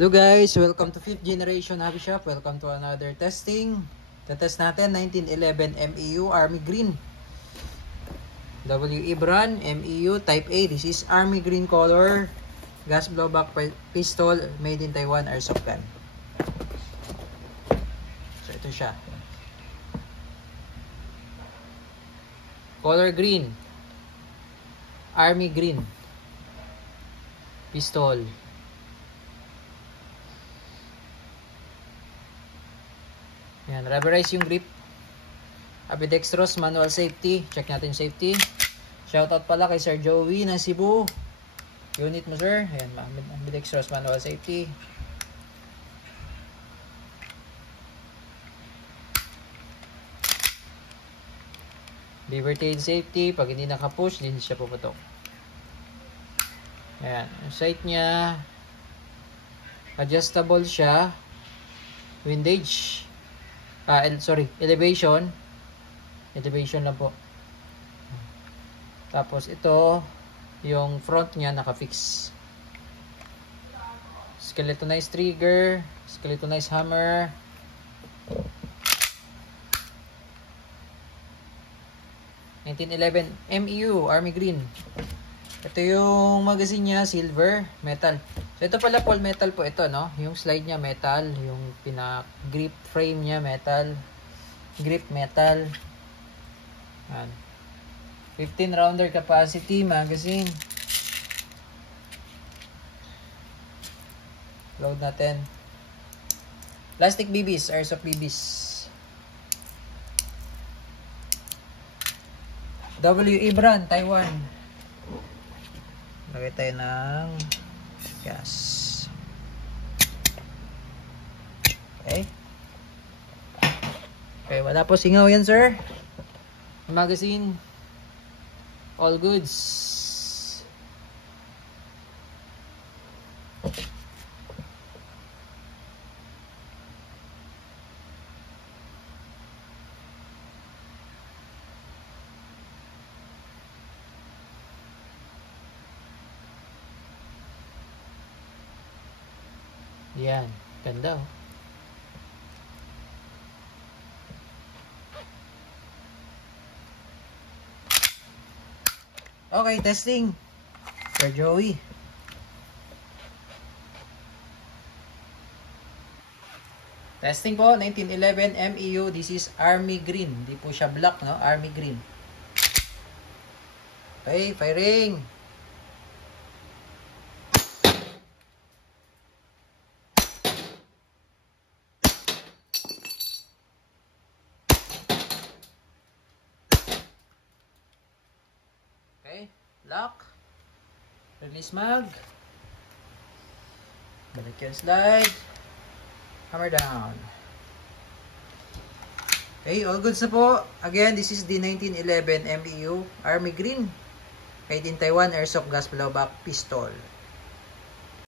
Hello guys, welcome to 5th generation hobby shop. Welcome to another testing. Tetest natin 1911 MEU Army Green WE brand MEU Type A. This is Army Green color, gas blowback pistol, made in Taiwan, airsoft gun. So ito siya, color green, Army Green pistol. Yan, rubberize yung grip. Ambidextrous manual safety. Check natin safety. Shoutout pala kay Sir Joey ng Cebu. Unit mo sir. Ayan, ambidextrous manual safety. Beaver tail safety. Pag hindi nakapush, hindi siya puputok. Ayan, yung sight niya, adjustable siya. Windage. Elevation lang po. Tapos ito, yung front niya naka-fix. Skeletonized trigger, skeletonized hammer. (1911) MEU Army Green. Ito yung magazine niya, silver, metal. So ito pala full metal po ito, no? Yung slide niya metal, yung grip frame niya metal, grip metal. Yan. 15 rounder capacity magazine. Load natin. Plastic BBs, airsoft BBs. WE brand, Taiwan. Lagay tayo ng gas. Okay. Okay, wala po singaw yan sir. Magazine, all goods. Yan, ganda oh. Okay, testing. Sir Joey. Testing po, 1911 MEU. This is Army Green. Hindi po siya black, no? Army Green. Okay, firing. Okay, lock, release mag, balik yung slide, hammer down. Okay, all goods na po. Again, this is the 1911 MEU Army Green, made in Taiwan, airsoft gas blowback pistol.